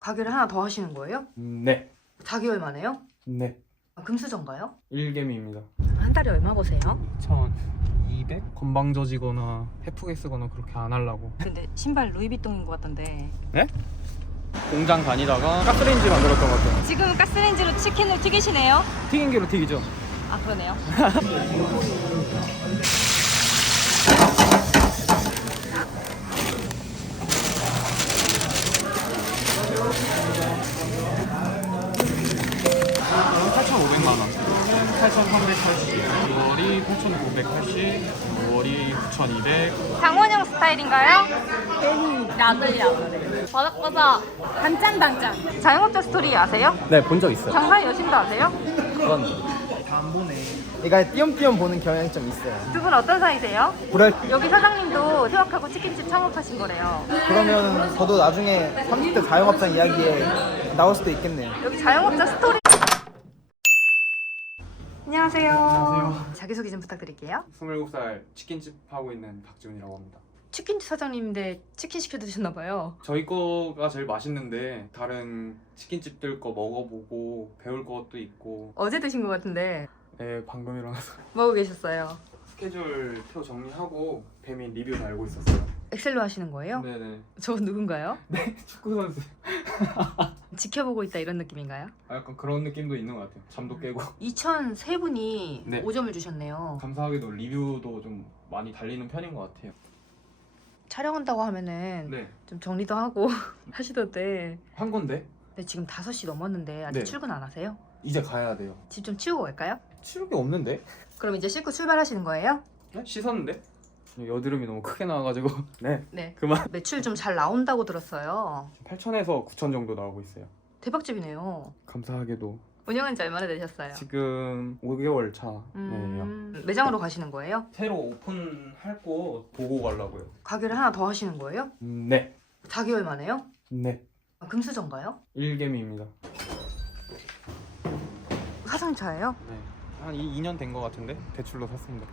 가게를 하나 더 하시는 거예요? 음, 네. 4개월 만에요? 네. 아, 금수저인가요? 1개미입니다. 한 달에 얼마 버세요? 1200? 건방져지거나 해프게 쓰거나 그렇게 안 하려고. 근데 신발 루이비통인 것 같던데 공장 다니다가 가스레인지 만들었던 것 같아요. 지금 가스레인지로 치킨을 튀기시네요? 튀김기로 튀기죠. 아 그러네요 8,380. 6월이 8,980. 5월이 9,200. 장원영 스타일인가요? 야들야들 바삭바삭 반짠반짠 자영업자 스토리 아세요? 네, 본 적 있어요. 장사의 여신도 아세요? 그건 안 보네. 그러니까 띄엄띄엄 보는 경향이 좀 있어요. 두 분 어떤 사이세요? 그럴 여기 사장님도 휴학하고 치킨집 창업하신 거래요 그러면 저도 나중에 30대 자영업자 이야기에 나올 수도 있겠네요. 여기 자영업자 스토리 안녕하세요. 안녕하세요. 자기소개 좀 부탁드릴게요 27살 치킨집 하고 있는 박지훈이라고 합니다. 치킨집 사장님인데 치킨 시켜 드셨나 봐요 저희 거가 제일 맛있는데 다른 치킨집들 거 먹어보고 배울 것도 있고 어제 드신 것 같은데 네, 방금 일어나서 뭐하고 계셨어요? 스케줄 표 정리하고 배민 리뷰 달고 있었어요. 엑셀로 하시는 거예요? 네네. 저 누군가요? 축구 선수. 지켜보고 있다 이런 느낌인가요? 아, 약간 그런 느낌도 있는 것 같아요. 잠도 깨고. 2천 세 분이 네. 5점을 주셨네요 감사하게도 리뷰도 좀 많이 달리는 편인 것 같아요. 촬영한다고 하면은 네. 좀 정리도 하고 하시던데 한 건데 근데 지금 5시 넘었는데 아직 네. 출근 안 하세요? 이제 가야 돼요. 집 좀 치우고 갈까요? 치울 게 없는데? 그럼 이제 씻고 출발하시는 거예요? 네? 씻었는데? 여드름이 너무 크게 나와가지고 네 네 그만 매출 좀 잘 나온다고 들었어요 8천에서 9천 정도 나오고 있어요 대박집이네요 감사하게도 운영한 지 얼마나 되셨어요? 지금 5개월 차네요 음, 매장으로 가시는 거예요? 새로 오픈할 거 보고 가려고요 가게를 하나 더 하시는 거예요? 음, 네 4개월 만에요? 네. 아, 금수저인가요? 1개미입니다 사장 차예요? 네. 한 2, 년된거 같은데 대출로 샀습니다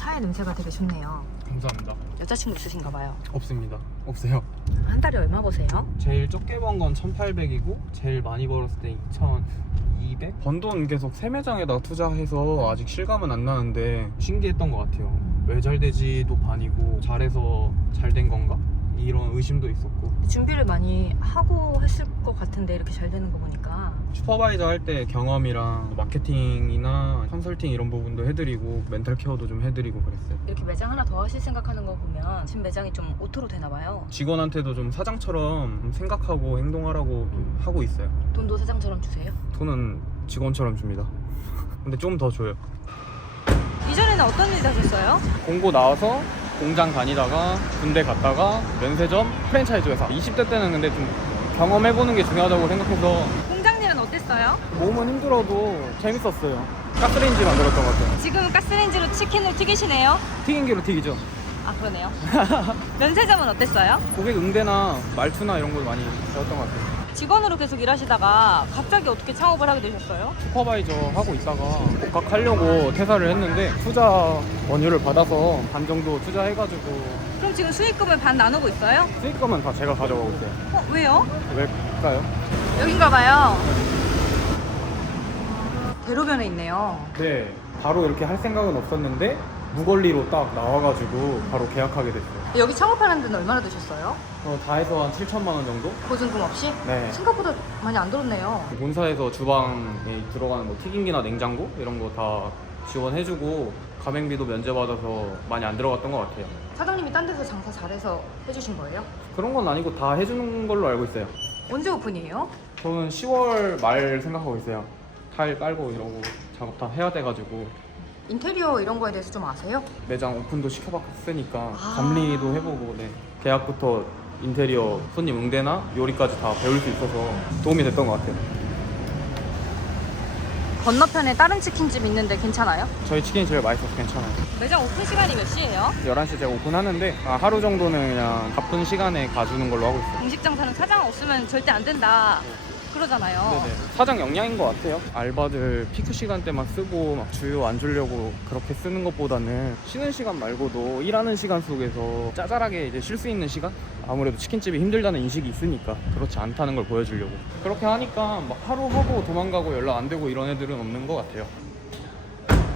차의 냄새가 되게 좋네요 감사합니다 여자친구 있으신가 봐요 없습니다 없어요 한 달에 얼마 버세요? 제일 적게 번 건 1,800이고 제일 많이 벌었을 때 2,200? 번 돈 계속 세 매장에다 투자해서 아직 실감은 안 나는데 신기했던 것 같아요. 왜 잘 되지도 반이고 잘해서 잘 된 건가? 이런 의심도 있었고 준비를 많이 하고 했을 것 같은데 이렇게 잘 되는 거 보니까 슈퍼바이저 할 때 경험이랑 마케팅이나 컨설팅 이런 부분도 해드리고 멘탈 케어도 좀 해드리고 그랬어요. 이렇게 매장 하나 더 하실 생각하는 거 보면 지금 매장이 좀 오토로 되나 봐요 직원한테도 좀 사장처럼 생각하고 행동하라고 좀 하고 있어요. 돈도 사장처럼 주세요 돈은 직원처럼 줍니다. 근데 좀 더 줘요. 이전에는 어떤 일 하셨어요? 공고 나와서 공장 다니다가 군대 갔다가 면세점 프랜차이즈 회사 20대 때는 근데 좀 경험해보는 게 중요하다고 생각해서 어땠어요? 몸은 힘들어도 재밌었어요 가스레인지 만들었던 것 같아요 지금 가스레인지로 치킨을 튀기시네요 튀김기로 튀기죠 아 그러네요 면세점은 어땠어요? 고객 응대나 말투나 이런 걸 많이 배웠던 것 같아요 직원으로 계속 일하시다가 갑자기 어떻게 창업을 하게 되셨어요? 슈퍼바이저 하고 있다가 복학하려고 퇴사를 했는데 투자 원유를 받아서 반 정도 투자해가지고 그럼 지금 수익금을 반 나누고 있어요? 수익금은 다 제가 가져가고 있어요 어 왜요? 왜일까요? 여긴가 봐요 대로변에 있네요 네, 바로 이렇게 할 생각은 없었는데 무걸리로 딱 나와가지고 바로 계약하게 됐어요. 여기 창업하는 데는 얼마나 드셨어요? 어, 다 해서 한 7천만 원 정도? 보증금 없이? 네. 생각보다 많이 안 들었네요 본사에서 주방에 들어가는 뭐 튀김기나 냉장고 이런 거 다 지원해주고 가맹비도 면제받아서 많이 안 들어갔던 것 같아요. 사장님이 딴 데서 장사 잘해서 해주신 거예요? 그런 건 아니고 다 해주는 걸로 알고 있어요. 언제 오픈이에요? 저는 10월 말 생각하고 있어요. 타일 깔고 이러고 작업 다 해야 돼가지고 인테리어 이런 거에 대해서 좀 아세요? 매장 오픈도 시켜봤으니까 아. 감리도 해보고 네. 계약부터 인테리어 손님 응대나 요리까지 다 배울 수 있어서 도움이 됐던 것 같아요 건너편에 다른 치킨집 있는데 괜찮아요? 저희 치킨이 제일 맛있어서 괜찮아요 매장 오픈 시간이 몇 시예요? 11시 제가 오픈하는데 아, 하루 정도는 그냥 바쁜 시간에 가주는 걸로 하고 있어요 공식 장사는 사장 없으면 절대 안 된다 그러잖아요. 네네. 사장 역량인 것 같아요. 알바들 피크 시간대만 쓰고 막 주요 안 주려고 그렇게 쓰는 것보다는 쉬는 시간 말고도 일하는 시간 속에서 짜잘하게 이제 쉴 수 있는 시간? 아무래도 치킨집이 힘들다는 인식이 있으니까 그렇지 않다는 걸 보여주려고. 그렇게 하니까 막 하루 하고 도망가고 연락 안 되고 이런 애들은 없는 것 같아요.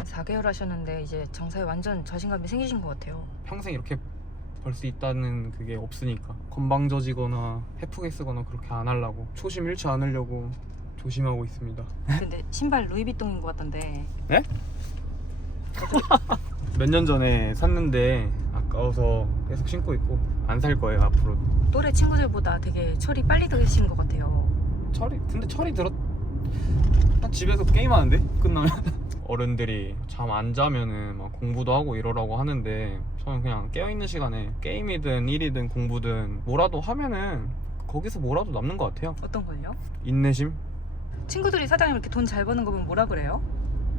4개월 하셨는데 이제 장사에 완전 자신감이 생기신 것 같아요. 평생 이렇게 벌 수 있다는 그게 없으니까. 건방져지거나 해프게 쓰거나 그렇게 안 하려고. 초심 잃지 않으려고 조심하고 있습니다. 근데 신발 루이비통인 것 같던데. 몇년 전에 샀는데 아까워서 계속 신고 있고 안 살 거예요 앞으로 또래 친구들보다 되게 철이 빨리 드신 것 같아요. 철이 근데 철이 들었 한 집에서 게임하는데? 끝나면? 어른들이 잠 안 자면은 막 공부도 하고 이러라고 하는데 저는 그냥 깨어 있는 시간에 게임이든 일이든 공부든 뭐라도 하면은 거기서 뭐라도 남는 것 같아요 어떤 걸요? 인내심 친구들이 사장님 이렇게 돈 잘 버는 거 보면 뭐라 그래요?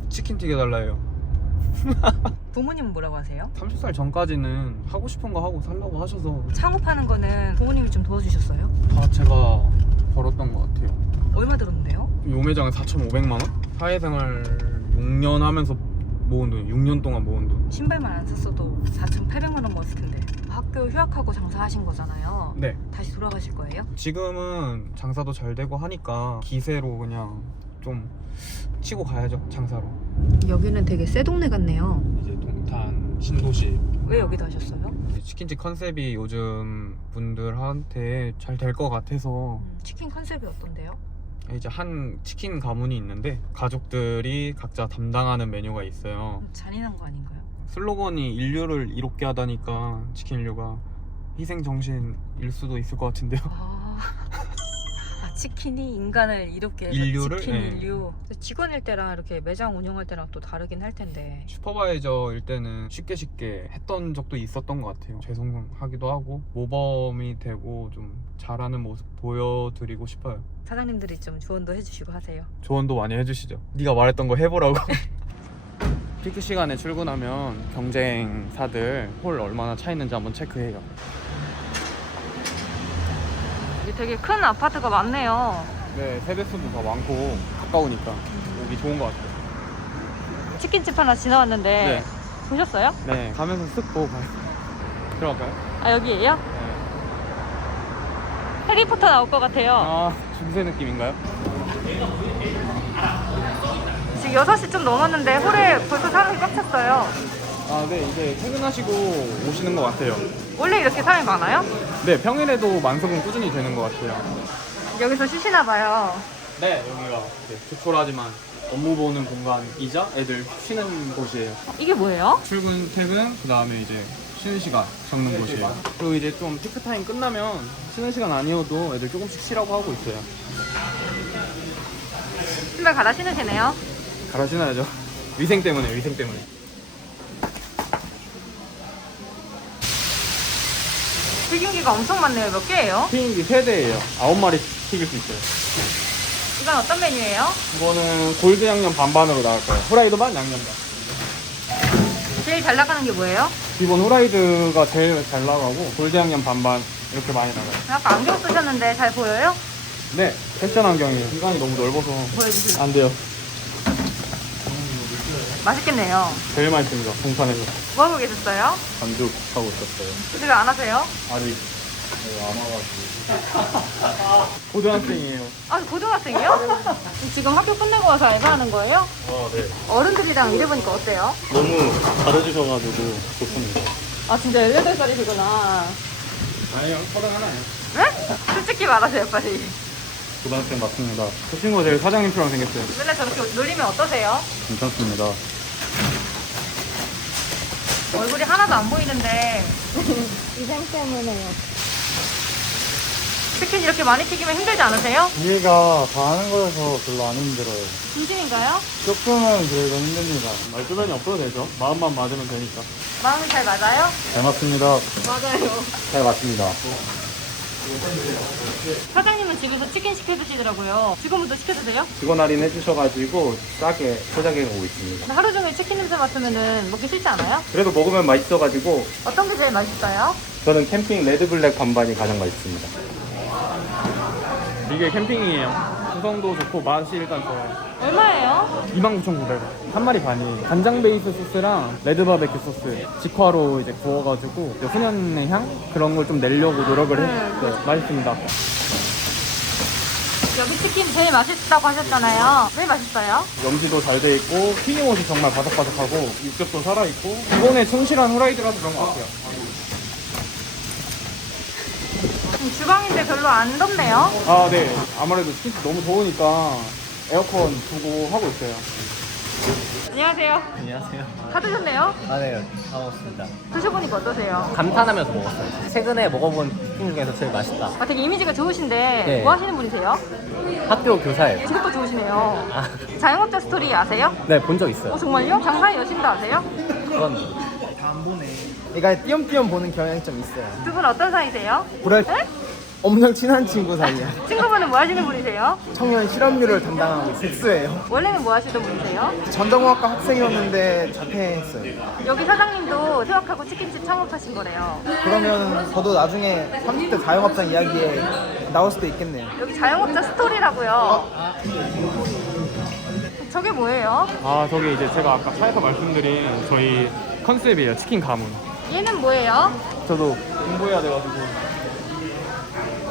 치킨 튀겨달라 해요 부모님은 뭐라고 하세요? 30살 전까지는 하고 싶은 거 하고 살라고 하셔서 창업하는 거는 부모님이 좀 도와주셨어요? 다 제가 벌었던 것 같아요 얼마 들었는데요? 요 매장은 4,500만 원? 사회생활 6년 하면서 모은 돈 6년 동안 모은 돈 신발만 안 샀어도 4,800만 원 모았을 텐데 학교 휴학하고 장사하신 거잖아요. 네 다시 돌아가실 거예요? 지금은 장사도 잘 되고 하니까 기세로 그냥 좀 치고 가야죠 장사로 여기는 되게 새 동네 같네요. 이제 동탄 신도시 왜 여기다 하셨어요? 치킨집 컨셉이 요즘 분들한테 잘 될 것 같아서 음, 치킨 컨셉이 어떤데요? 이제 한 치킨 가문이 있는데 가족들이 각자 담당하는 메뉴가 있어요. 음, 잔인한 거 아닌가요? 슬로건이 인류를 이롭게 하다니까 치킨 인류가 희생 정신일 수도 있을 것 같은데요. 아, 아, 치킨이 인간을 이롭게 해서 인류를? 치킨 네. 인류 직원일 때랑 이렇게 매장 운영할 때랑 또 다르긴 할 텐데 슈퍼바이저일 때는 쉽게 쉽게 했던 적도 있었던 것 같아요. 죄송하기도 하고 모범이 되고 좀 잘하는 모습 보여드리고 싶어요. 사장님들이 좀 조언도 해주시고 하세요. 조언도 많이 해주시죠. 네가 말했던 거 해보라고. 피크 시간에 출근하면 경쟁사들 홀 얼마나 차 있는지 한번 체크해요. 되게 큰 아파트가 많네요. 네, 세대수도 더 많고 가까우니까 여기 좋은 것 같아요. 치킨집 하나 지나왔는데 네, 보셨어요? 네 가면서 쓱 보고 가요. 들어갈까요? 아 여기에요? 네. 해리포터 나올 것 같아요. 아, 중세 느낌인가요? 지금 6시 좀 넘었는데 홀에 벌써 사람이 꽉 찼어요. 아, 네, 이제 퇴근하시고 오시는 것 같아요. 원래 이렇게 사람이 많아요? 네, 평일에도 만석은 꾸준히 되는 것 같아요. 여기서 쉬시나 봐요. 네, 여기가 네, 조촐하지만 업무 보는 공간이자 애들 쉬는 곳이에요. 이게 뭐예요? 출근, 퇴근, 그 다음에 이제 쉬는 시간 적는 곳이에요. 그리고 이제 좀 피크 타임 끝나면 쉬는 시간 아니어도 애들 조금씩 쉬라고 하고 있어요. 신발 갈아 신으시네요. 갈아 신어야죠. 위생 때문에, 위생 때문에. 튀김기가 엄청 많네요. 몇 개예요? 튀김기 3대예요. 9마리 튀길 수 있어요. 이건 어떤 메뉴예요? 이거는 골드 양념 반반으로 나갈 거예요. 후라이드 반, 양념 반. 제일 잘 나가는 게 뭐예요? 기본 후라이드가 제일 잘 나가고 골드 양념 반반 이렇게 많이 나가요. 아까 안경 쓰셨는데 잘 보여요? 네, 패션 안경이에요. 공간이 너무 넓어서 보여주세요. 안 돼요. 맛있겠네요. 제일 맛있습니다. 동탄에서 뭐 하고 계셨어요? 반죽 하고 있었어요. 근데 왜안 하세요? 아직 안 와가지고. 고등학생이에요. 아, 고등학생이요? 지금 학교 끝내고 와서 알바하는 거예요? 아, 네. 어른들이랑 일해보니까 어때요? 너무 잘해주셔가지고 좋습니다. 아, 진짜 18살이시구나. 아니요, 서른 하나요. 네? 솔직히 말하세요, 빨리. 고등학생 맞습니다. 그 친구가 제일 사장님처럼 생겼어요. 맨날 저렇게 놀리면 어떠세요? 괜찮습니다. 얼굴이 하나도 안 보이는데. 위생 때문에요. 치킨 이렇게 많이 튀기면 힘들지 않으세요? 이해가 다 하는 거여서 별로 안 힘들어요. 진심인가요? 조금은 그래도 힘듭니다. 말주변이 없어도 되죠. 마음만 맞으면 되니까. 마음이 잘 맞아요? 잘 맞습니다. 맞아요. 잘 맞습니다. 사장님은 집에서 치킨 시켜 드시더라고요. 지금부터 시켜 드세요? 직원 할인 해주셔가지고 싸게 포장해 오고 있습니다. 하루 종일 치킨 냄새 맡으면 먹기 싫지 않아요? 그래도 먹으면 맛있어가지고 어떤 게 제일 맛있어요? 저는 캠핑 레드블랙 반반이 가장 맛있습니다. 이게 캠핑이에요. 구성도 좋고 맛이 일단 좋아요. 얼마예요? 29,900원. 한 마리 반이 간장 베이스 소스랑 레드 바베큐 소스 직화로 이제 구워가지고 이제 훈연의 향 그런 걸 좀 내려고 노력을 했어요. 맛있습니다. 여기 치킨 제일 맛있다고 하셨잖아요. 왜 맛있어요? 염지도 잘 돼 있고 튀김옷이 정말 바삭바삭하고 육즙도 살아 있고 기본에 충실한 후라이드라서 그런 것 같아요. 음, 주방인데 별로 안 덥네요. 아, 네. 아무래도 치킨집 너무 더우니까 에어컨 두고 하고 있어요. 안녕하세요. 안녕하세요. 다 드셨네요? 아, 네. 다 먹었습니다. 드셔보니까 어떠세요? 감탄하면서 먹었어요. 최근에 먹어본 치킨 중에서 제일 맛있다. 아, 되게 이미지가 좋으신데 네. 뭐 하시는 분이세요? 학교 교사예요. 직업도 좋으시네요. 아, 자영업자 스토리 아세요? 네, 본적어 있어요. 정말요? 장사의 여신도 아세요? 그건 그러니까 띄엄띄엄 보는 경향이 좀 있어요. 두 분 어떤 사이세요? 그럴 네? 엄청 친한 친구 사이야. 친구분은 뭐 하시는 분이세요? 청년 실업률을 담당하고 있어요. 백수예요. 원래는 뭐 하시던 분이세요? 전자공학과 학생이었는데 자퇴했어요. 여기 사장님도 휴학하고 치킨집 창업하신 거래요. 그러면 저도 나중에 30대 자영업자 이야기에 나올 수도 있겠네요. 여기 자영업자 스토리라고요. 저게 뭐예요? 아, 저게 이제 제가 아까 차에서 말씀드린 저희 컨셉이에요. 치킨 가문. 얘는 뭐예요? 저도 공부해야 돼가지고.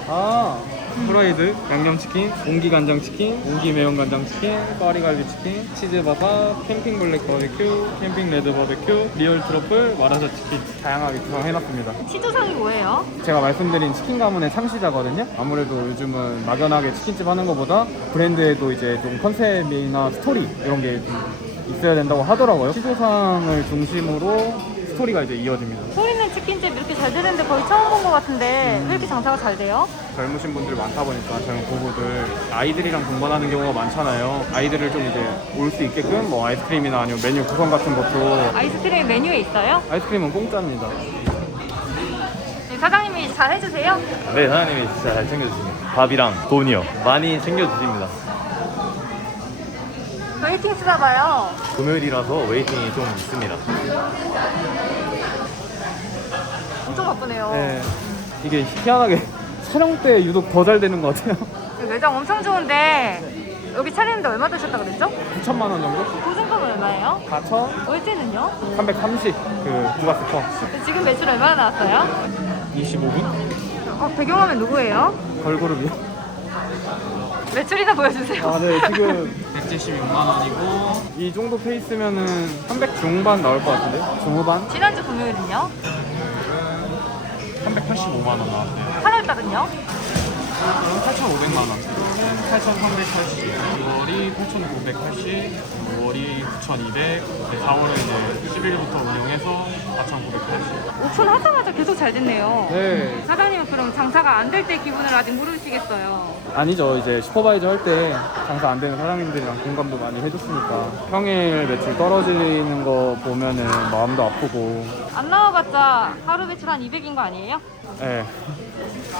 아, 프라이드, 양념치킨, 옹기 간장치킨, 옹기 매운 간장치킨, 파리갈비 치킨, 치즈바사, 캠핑 블랙 바베큐, 캠핑 레드 바베큐, 리얼 트러플, 마라샤 치킨 다양하게 구성해놨습니다. 치조상이 뭐예요? 제가 말씀드린 치킨 가문의 창시자거든요. 아무래도 요즘은 막연하게 치킨집 하는 것보다 브랜드에도 이제 좀 컨셉이나 스토리 이런 게 좀 있어야 된다고 하더라고요. 시조상을 중심으로 스토리가 이제 이어집니다. 소리는 치킨집 이렇게 잘 되는데 거의 처음 본 것 같은데 왜 이렇게 장사가 잘 돼요? 젊으신 분들 많다 보니까 젊은 부부들 아이들이랑 동반하는 경우가 많잖아요. 아이들을 좀 이제 올 수 있게끔 뭐 아이스크림이나 아니면 메뉴 구성 같은 것도 아이스크림 메뉴에 있어요? 아이스크림은 공짜입니다. 네, 사장님이 잘 해주세요? 네, 사장님이 진짜 잘 챙겨주십니다. 밥이랑 돈이요. 많이 챙겨주십니다. 웨이팅 쓰나 봐요. 금요일이라서 웨이팅이 좀 있습니다. 엄청 바쁘네요. 네. 이게 희한하게 촬영 때 유독 더 잘 되는 것 같아요. 매장 엄청 좋은데 여기 차리는데 얼마 드셨다 그랬죠? 9천만 원 정도? 보증금은 얼마예요? 4천? 월세는요? 330. 그 부가스 퍼. 지금 매출 얼마나 나왔어요? 25분? 어, 배경화면 누구예요? 걸그룹이요? 매출이나 보여주세요. 아, 네, 지금 176만 원이고 이 정도 페이스면은 300 중반 나올 것 같은데? 중후반? 지난주 금요일은요? 385만 원 나왔어요. 8월달은요? 8,500만 원. 8,380. 6월이 8,980. 5월이 9,200. 4월은 이제 10일부터 운영해서 4,980. 오픈하자마자 계속 잘 됐네요. 네. 사장님은 그럼 장사가 안 될 때 기분을 아직 모르시겠어요. 아니죠. 이제 슈퍼바이저 할 때 장사 안 되는 사장님들이랑 공감도 많이 해줬으니까 평일 매출 떨어지는 거 보면은 마음도 아프고. 안 나와봤자 하루 매출 한 200인 거 아니에요? 네.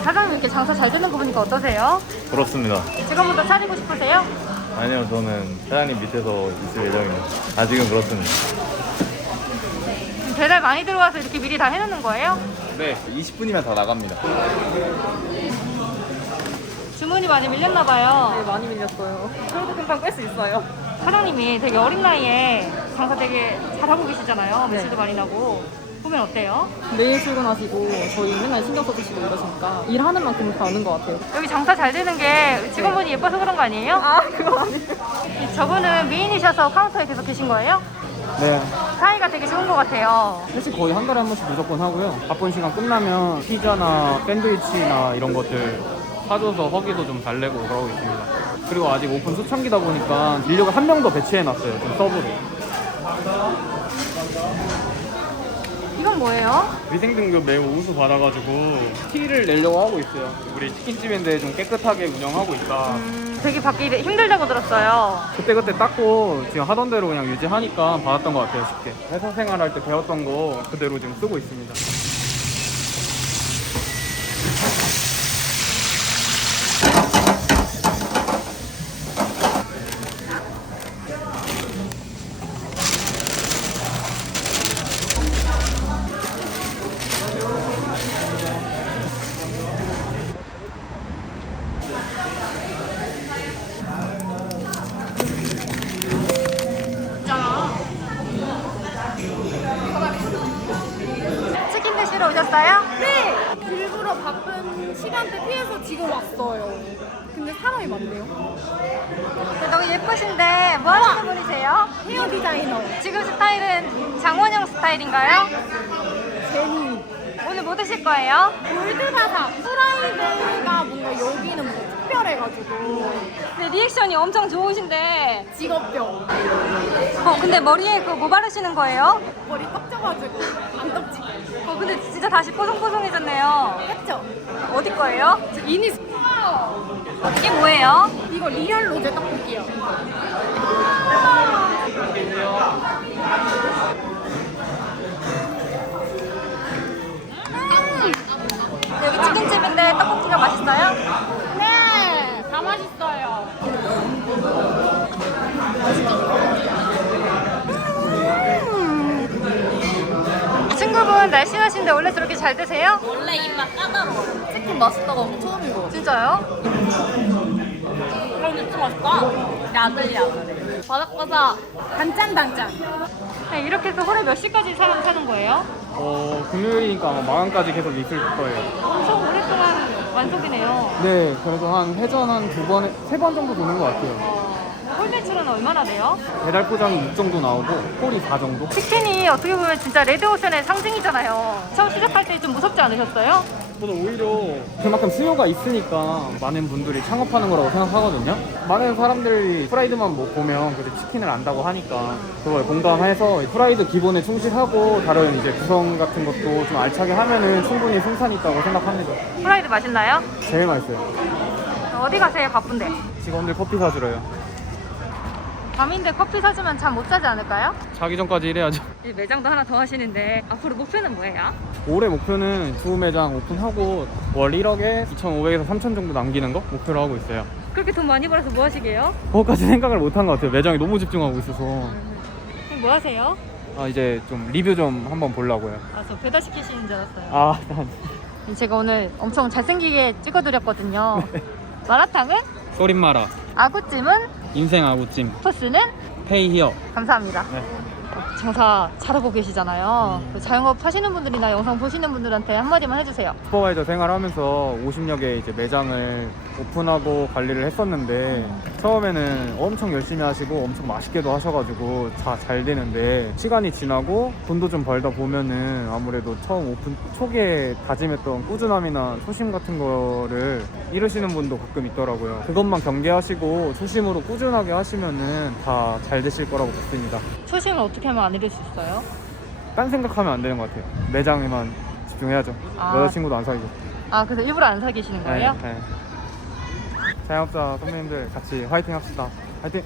사장님 이렇게 장사 잘 되는 거 보니까 어떠세요? 부럽습니다. 지금부터 차리고 싶으세요? 아니요, 저는 사장님 밑에서 있을 예정입니다. 아직은 그렇습니다. 지금 배달 많이 들어와서 이렇게 미리 다 해놓는 거예요? 네. 20분이면 다 나갑니다. 주문이 많이 밀렸나 봐요. 네, 많이 밀렸어요. 그래도 금방 뺄 수 있어요. 사장님이 되게 어린 나이에 장사 되게 잘하고 계시잖아요. 매출도 많이 나고. 보면 어때요? 매일 출근하시고 저희 맨날 신경 써주시고 이러시니까 일하는 만큼 가는 것 같아요. 여기 장사 잘 되는 게 직원분이 예뻐서 그런 거 아니에요? 아 그건 아니에요. 저분은 미인이셔서 카운터에 계속 계신 거예요? 네. 사이가 되게 좋은 것 같아요. 회식 거의 한 달에 한 번씩 무조건 하고요. 바쁜 시간 끝나면 피자나 샌드위치나 이런 것들 사줘서 허기도 좀 달래고 그러고 있습니다. 그리고 아직 오픈 초창기다 보니까 인력을 한 명 더 배치해놨어요. 좀 서브로. 이건 뭐예요? 위생 등급 매우 우수 받아가지고 티를 내려고 하고 있어요. 우리 치킨집인데 좀 깨끗하게 운영하고 있다. 음, 되게 받기 힘들다고 들었어요. 그때그때 닦고 지금 하던 대로 그냥 유지하니까 받았던 것 같아요, 쉽게. 회사 생활할 때 배웠던 거 그대로 지금 쓰고 있습니다. 일하러 오셨어요? 네! 일부러 바쁜 시간대 피해서 지금 왔어요. 근데 사람이 많네요. 근데 너무 예쁘신데 뭐 하시는 분이세요? 헤어 디자이너 지금 스타일은 장원영 스타일인가요? 제니 오늘 뭐 드실 거예요? 골드바삭 프라이데이가 뭔가 여기는 뭐 특별해가지고 네, 리액션이 엄청 좋으신데 직업병 어 근데 머리에 그뭐 바르시는 거예요? 머리 떡 져가지고 안 떡지. 어 근데 진짜 다시 뽀송뽀송해졌네요 했죠? 어디 거예요? 이니스 이게 뭐예요? 이거 리얼 로제 떡볶이요. 여기 치킨집인데 떡볶이가 맛있어요? 맛있어요. 친구분 날씬하신데 원래 저렇게 잘 드세요? 원래 입맛 까다로워. 치킨 맛있다가 처음 이거. 진짜요? 그럼 진짜 맛있다. 야들야들해. 바삭바삭. 단짠단짠. 네, 이렇게 해서 하루에 몇 시까지 사람 사는 거예요? 어 금요일이니까 아마 마감까지 계속 있을 거예요 엄청 오랫동안 완속이네요 네 그래도 한 회전 한 두 번에 세번 정도 도는 것 같아요 어, 홀 매출은 얼마나 돼요? 배달 포장이 6 정도 나오고 홀이 4 정도 치킨이 어떻게 보면 진짜 레드오션의 상징이잖아요 처음 시작할 때 좀 무섭지 않으셨어요? 저는 오히려 그만큼 수요가 있으니까 많은 분들이 창업하는 거라고 생각하거든요. 많은 사람들이 프라이드만 뭐 보면 그래도 치킨을 안다고 하니까 그걸 공감해서 프라이드 기본에 충실하고 다른 이제 구성 같은 것도 좀 알차게 하면은 충분히 승산 있다고 생각합니다. 프라이드 맛있나요? 제일 맛있어요. 어디 가세요 바쁜데? 직원들 커피 사주러요. 밤인데 커피 사주면 잠 못 자지 않을까요? 자기 전까지 일해야죠. 이 매장도 하나 더 하시는데 앞으로 목표는 뭐예요? 올해 목표는 두 매장 오픈하고 월 1억에 2,500에서 3,000 정도 남기는 거 목표로 하고 있어요. 그렇게 돈 많이 벌어서 뭐 하시게요? 그거까지 생각을 못 한 것 같아요. 매장에 너무 집중하고 있어서. 그럼 뭐 하세요? 아, 이제 좀 리뷰 좀 한번 보려고요. 아 저 배달 시키시는 줄 알았어요 아, 난 제가 오늘 엄청 잘생기게 찍어드렸거든요 마라탕은? 쏘린마라 아구찜은? 인생 아구찜. 코스는? 페이히어 감사합니다. 네. 장사 잘하고 계시잖아요. 그 자영업 하시는 분들이나 영상 보시는 분들한테 한마디만 해주세요. 슈퍼바이저 생활하면서 50여 개 이제 매장을 오픈하고 관리를 했었는데 처음에는 엄청 열심히 하시고 엄청 맛있게도 하셔가지고 다 잘 되는데 시간이 지나고 돈도 좀 벌다 보면은 아무래도 처음 오픈 초기에 다짐했던 꾸준함이나 초심 같은 거를 잃으시는 분도 가끔 있더라고요. 그것만 경계하시고 초심으로 꾸준하게 하시면은 다 잘 되실 거라고 믿습니다. 초심을 어떻게 하면 안 잃을 수 있어요? 딴 생각하면 안 되는 것 같아요. 매장에만 집중해야죠. 아. 여자친구도 안 사귀고. 아 그래서 일부러 안 사귀시는 거예요? 네, 네. 자영업자 선배님들 같이 화이팅 합시다. 화이팅!